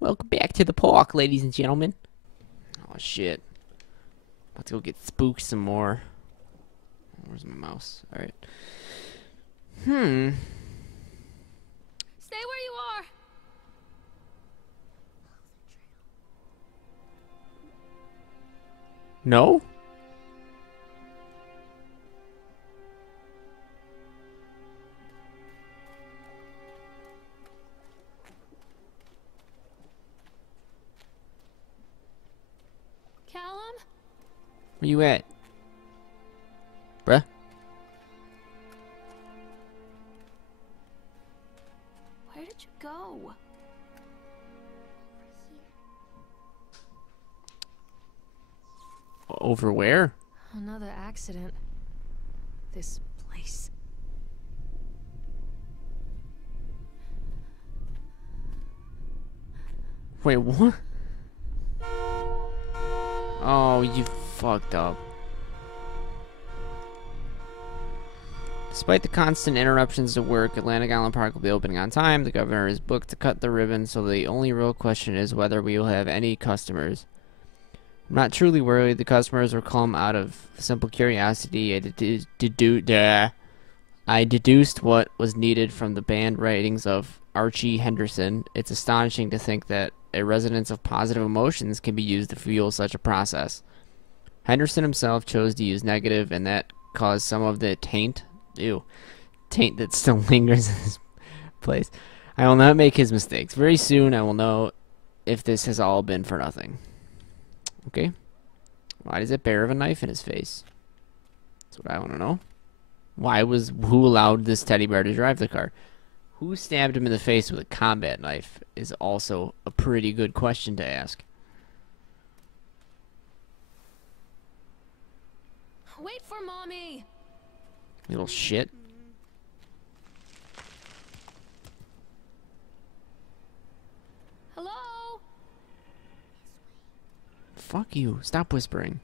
Welcome back to the park, ladies and gentlemen. Oh shit. About to go get spooked some more. Where's my mouse? Alright. Stay where you are. No? Callum? Where you at? Bruh? Where did you go? Over where? Another accident. This place. Wait, what? Oh, you fucked up. Despite the constant interruptions to work, Atlantic Island Park will be opening on time. The governor is booked to cut the ribbon, so the only real question is whether we will have any customers. I'm not truly worried. The customers will come out of simple curiosity. I deduced what was needed from the band writings of Archie Henderson. It's astonishing to think that a resonance of positive emotions can be used to fuel such a process. Henderson himself chose to use negative, and that caused some of the taint that still lingers in his place. I will not make his mistakes. Very soon I will know if this has all been for nothing. Okay. Why does it bear of a knife in his face? That's what I want to know. Who allowed this teddy bear to drive the car? Who stabbed him in the face with a combat knife is also a pretty good question to ask. Wait for mommy. Little shit. Hello? Fuck you. Stop whispering.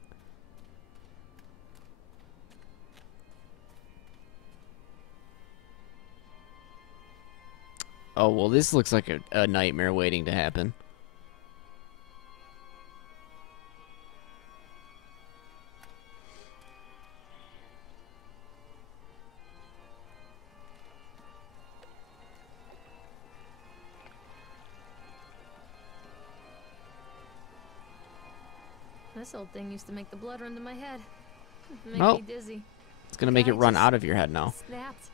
Oh, well, this looks like a nightmare waiting to happen. This old thing used to make the blood run to my head. Make Oh. me dizzy. It's gonna make it Guy run just out of your head now. Snapped.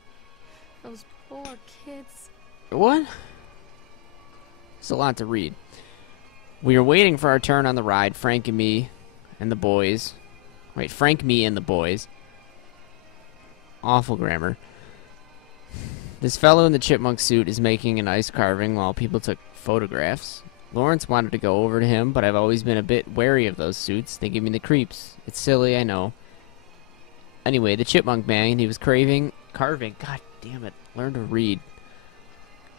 Those poor kids. What? It's a lot to read. We are waiting for our turn on the ride, Frank and me and the boys. Wait, Frank, me, and the boys. Awful grammar. This fellow in the chipmunk suit is making an ice carving while people took photographs. Lawrence wanted to go over to him, but I've always been a bit wary of those suits. They give me the creeps. It's silly, I know. Anyway, the chipmunk man, he was carving. God damn it. Learn to read.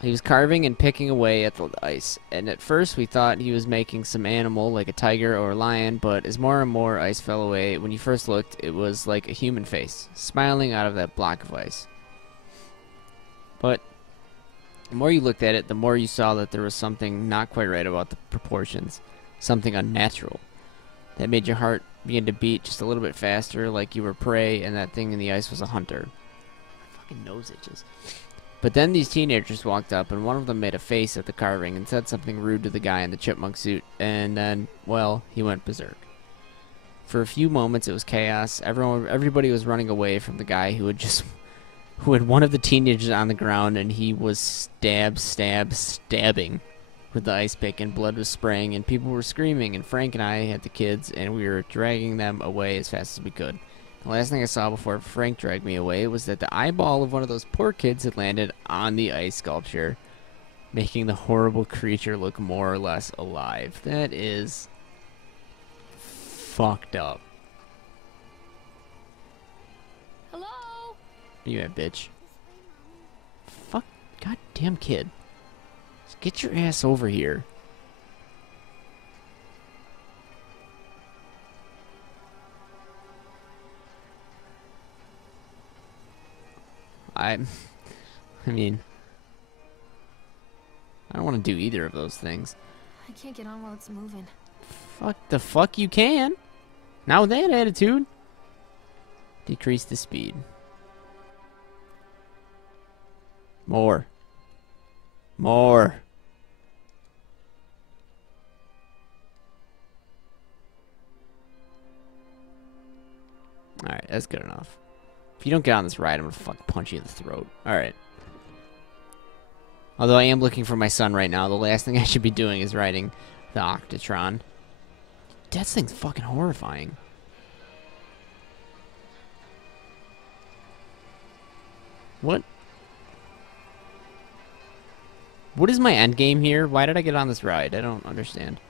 He was carving and picking away at the ice, and at first we thought he was making some animal like a tiger or a lion, but as more and more ice fell away, when you first looked, it was like a human face, smiling out of that block of ice. But the more you looked at it, the more you saw that there was something not quite right about the proportions, something unnatural, that made your heart begin to beat just a little bit faster, like you were prey, and that thing in the ice was a hunter. My fucking nose itches. But then these teenagers walked up, and one of them made a face at the carving and said something rude to the guy in the chipmunk suit, and then, well, he went berserk. For a few moments, it was chaos. Everybody was running away from the guy who had one of the teenagers on the ground, and he was stabbing with the ice pick, and blood was spraying, and people were screaming, and Frank and I had the kids, and we were dragging them away as fast as we could. The last thing I saw before Frank dragged me away was that the eyeball of one of those poor kids had landed on the ice sculpture, making the horrible creature look more or less alive. That is fucked up. Hello? You a bitch. Fuck. Goddamn kid. Just get your ass over here. I mean, I don't want to do either of those things. I can't get on while it's moving. Fuck the fuck you can. Not with that attitude. Decrease the speed. More. More. Alright, that's good enough. If you don't get on this ride, I'm gonna fucking punch you in the throat. Alright. Although I am looking for my son right now, the last thing I should be doing is riding the Octotron. That thing's fucking horrifying. What? What is my end game here? Why did I get on this ride? I don't understand.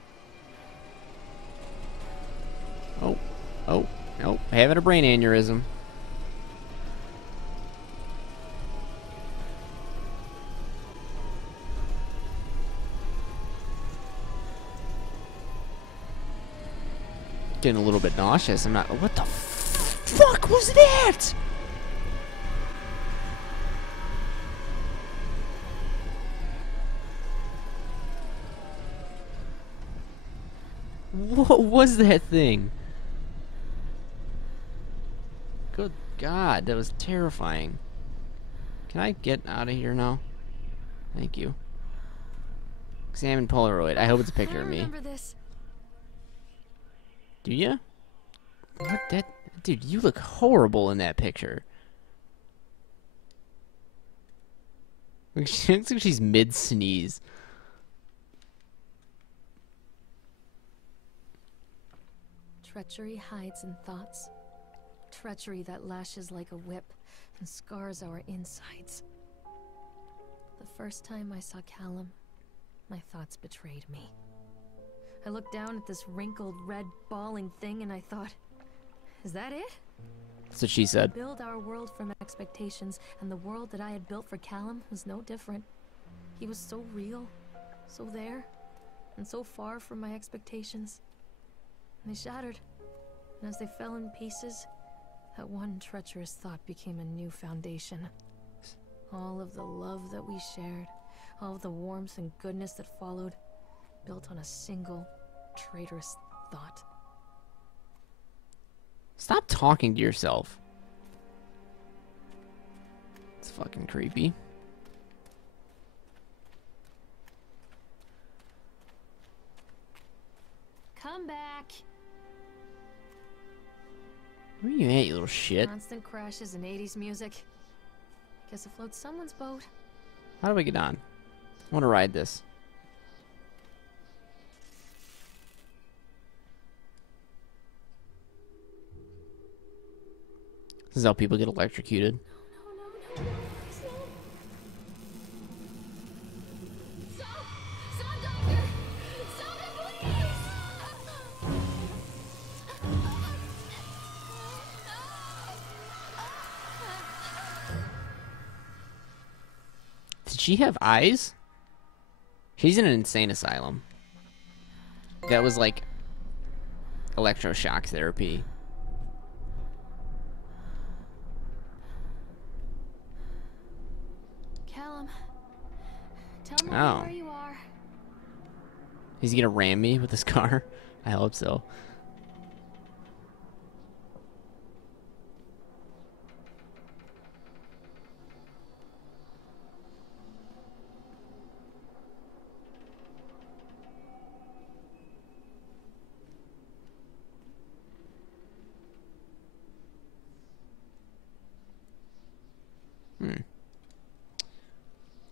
Oh. Oh. Nope. Having a brain aneurysm. Getting a little bit nauseous. I'm not. What the fuck was that? What was that thing? Good God, that was terrifying. Can I get out of here now? Thank you. Examine Polaroid. I hope it's a picture of me. I remember this. Do ya? What that? Dude, you look horrible in that picture. She looks like she's mid-sneeze. Treachery hides in thoughts. Treachery that lashes like a whip and scars our insides. The first time I saw Callum, my thoughts betrayed me. I looked down at this wrinkled, red, bawling thing and I thought, is that it? That's what she said. Build our world from expectations, and the world that I had built for Callum was no different. He was so real, so there, and so far from my expectations. And they shattered, and as they fell in pieces, that one treacherous thought became a new foundation. All of the love that we shared, all of the warmth and goodness that followed, built on a single traitorous thought. Stop talking to yourself. It's fucking creepy. Come back! Where are you at, you little shit? Constant crashes and 80s music. Guess it floats someone's boat. How do I get on? I want to ride this. This is how people get electrocuted. No, please, no. Stop! Stop, Doctor! Stop it, please! Did she have eyes? She's in an insane asylum. That was like electroshock therapy. Callum, tell me Oh. where you are. He's gonna ram me with his car? I hope so.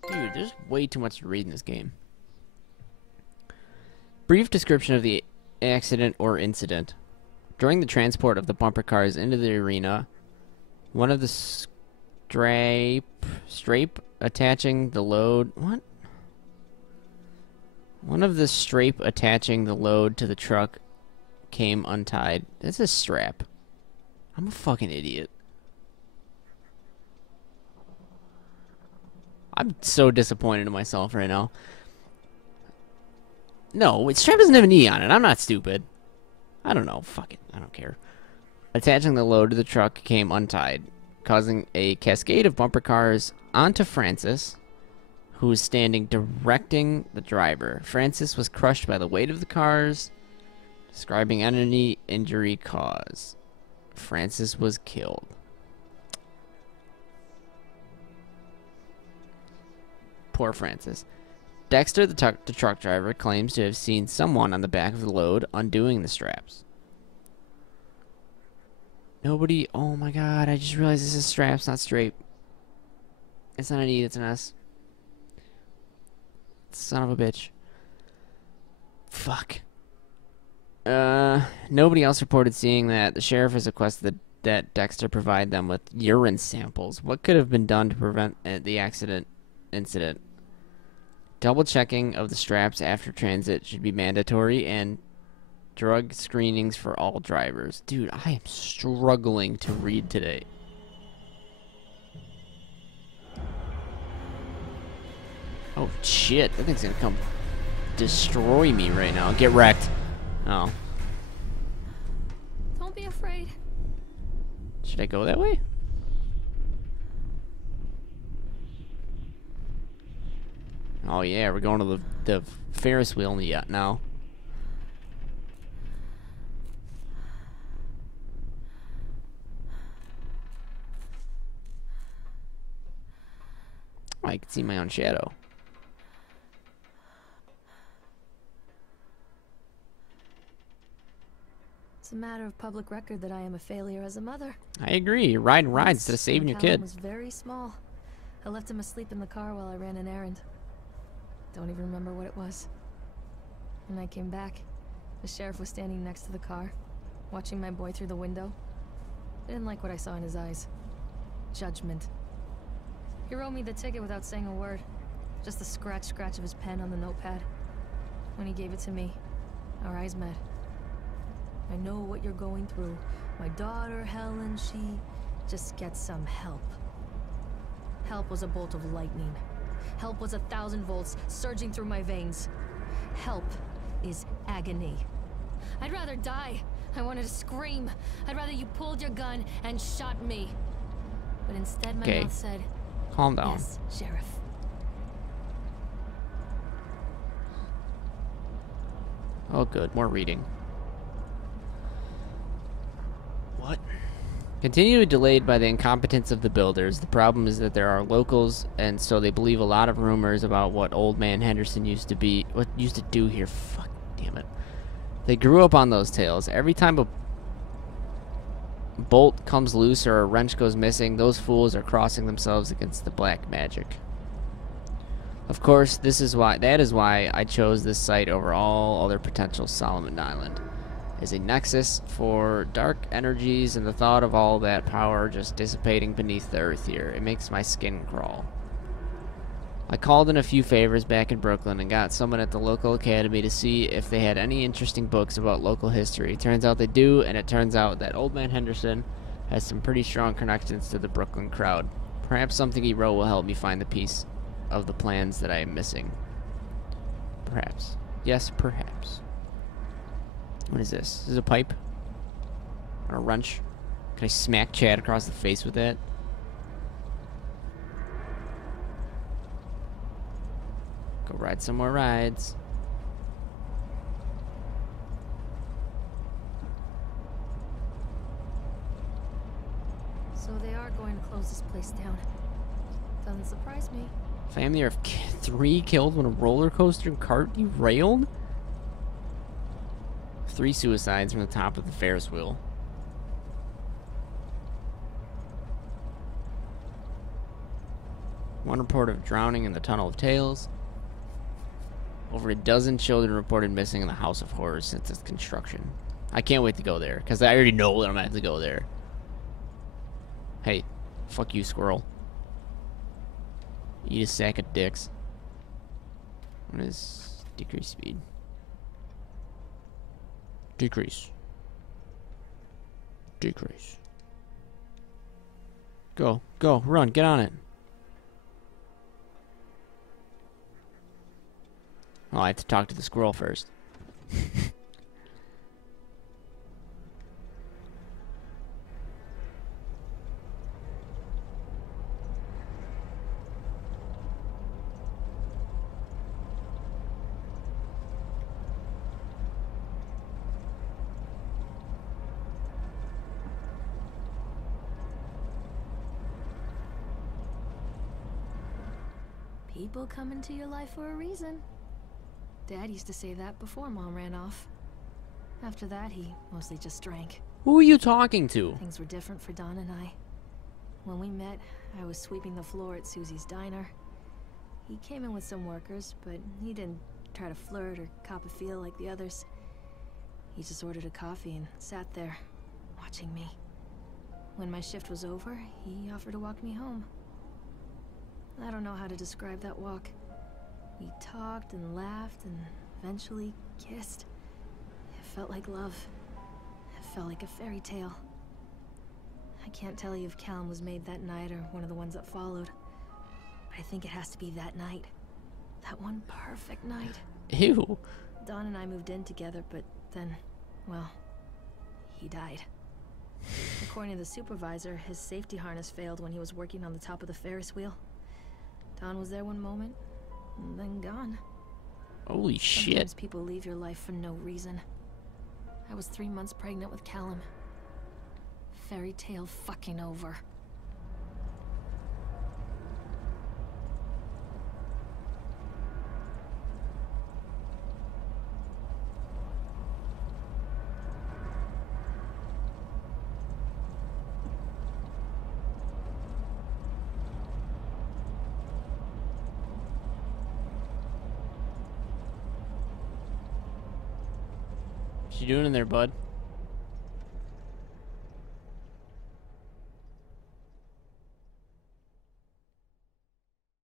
Dude, there's way too much to read in this game. Brief description of the accident or incident. During the transport of the bumper cars into the arena, one of the strape attaching the load... What? One of the strape attaching the load to the truck came untied. That's a strap. I'm a fucking idiot. I'm so disappointed in myself right now. No, strap doesn't have an E on it. I'm not stupid. I don't know. Fuck it. I don't care. Attaching the load to the truck came untied, causing a cascade of bumper cars onto Francis, who was standing directing the driver. Francis was crushed by the weight of the cars, describing any injury cause. Francis was killed. Poor Francis. Dexter, the truck driver, claims to have seen someone on the back of the load undoing the straps. Nobody... Oh my god, I just realized this is straps, not straight. It's not an E, it's an S. Son of a bitch. Fuck. Nobody else reported seeing that. The sheriff has requested that Dexter provide them with urine samples. What could have been done to prevent the incident? Double checking of the straps after transit should be mandatory, and drug screenings for all drivers. Dude, I am struggling to read today. Oh shit, that thing's gonna come destroy me right now. Get wrecked. Oh. Don't be afraid. Should I go that way? Oh yeah, we're going to the Ferris wheel now. Oh, I can see my own shadow. It's a matter of public record that I am a failure as a mother. I agree. You're riding rides instead of saving your Callum kid. was very small. I left him asleep in the car while I ran an errand. Don't even remember what it was. When I came back, the sheriff was standing next to the car, watching my boy through the window. I didn't like what I saw in his eyes. Judgment. He wrote me the ticket without saying a word. Just the scratch of his pen on the notepad. When he gave it to me, our eyes met. I know what you're going through. My daughter, Helen, she just gets some help. Help was a bolt of lightning. Help was 1,000 volts surging through my veins. Help is agony. I'd rather die. I wanted to scream. I'd rather you pulled your gun and shot me. But instead my mouth said, calm down. Yes, Sheriff. Oh good, more reading. What? Continually delayed by the incompetence of the builders. The problem is that there are locals, and so they believe a lot of rumors about what Old Man Henderson used to do here. Fuck, damn it. They grew up on those tales. Every time a bolt comes loose or a wrench goes missing, those fools are crossing themselves against the black magic. Of course, that is why I chose this site over all other potential Solomon Island. Is a nexus for dark energies, and the thought of all that power just dissipating beneath the earth here. It makes my skin crawl. I called in a few favors back in Brooklyn and got someone at the local academy to see if they had any interesting books about local history. Turns out they do, and it turns out that Old Man Henderson has some pretty strong connections to the Brooklyn crowd. Perhaps something he wrote will help me find the piece of the plans that I am missing. Perhaps. Yes, perhaps. What is this? Is this a pipe? Or a wrench? Can I smack Chad across the face with that? Go ride some more rides. So they are going to close this place down. Doesn't surprise me. Family of 3 killed when a roller coaster cart derailed? 3 suicides from the top of the Ferris wheel. One report of drowning in the Tunnel of Tales. Over a dozen children reported missing in the House of Horrors since its construction. I can't wait to go there, because I already know that I'm going to have to go there. Hey, fuck you, squirrel. Eat a sack of dicks. What is decrease speed? Decrease. Decrease. Go, go, run, get on it. Oh, I have to talk to the squirrel first. People come into your life for a reason. Dad used to say that before Mom ran off. After that, he mostly just drank. Who are you talking to? Things were different for Don and I. When we met, I was sweeping the floor at Susie's diner. He came in with some workers, but he didn't try to flirt or cop a feel like the others. He just ordered a coffee and sat there, watching me. When my shift was over, he offered to walk me home. I don't know how to describe that walk. We talked and laughed and eventually kissed. It felt like love. It felt like a fairy tale. I can't tell you if Callum was made that night or one of the ones that followed. But I think it has to be that night. That one perfect night. Ew. Don and I moved in together, but then, well, he died. According to the supervisor, his safety harness failed when he was working on the top of the Ferris wheel. Don was there one moment, and then gone. Holy shit. Sometimes people leave your life for no reason. I was 3 months pregnant with Callum. Fairy tale fucking over. What you doing in there, bud?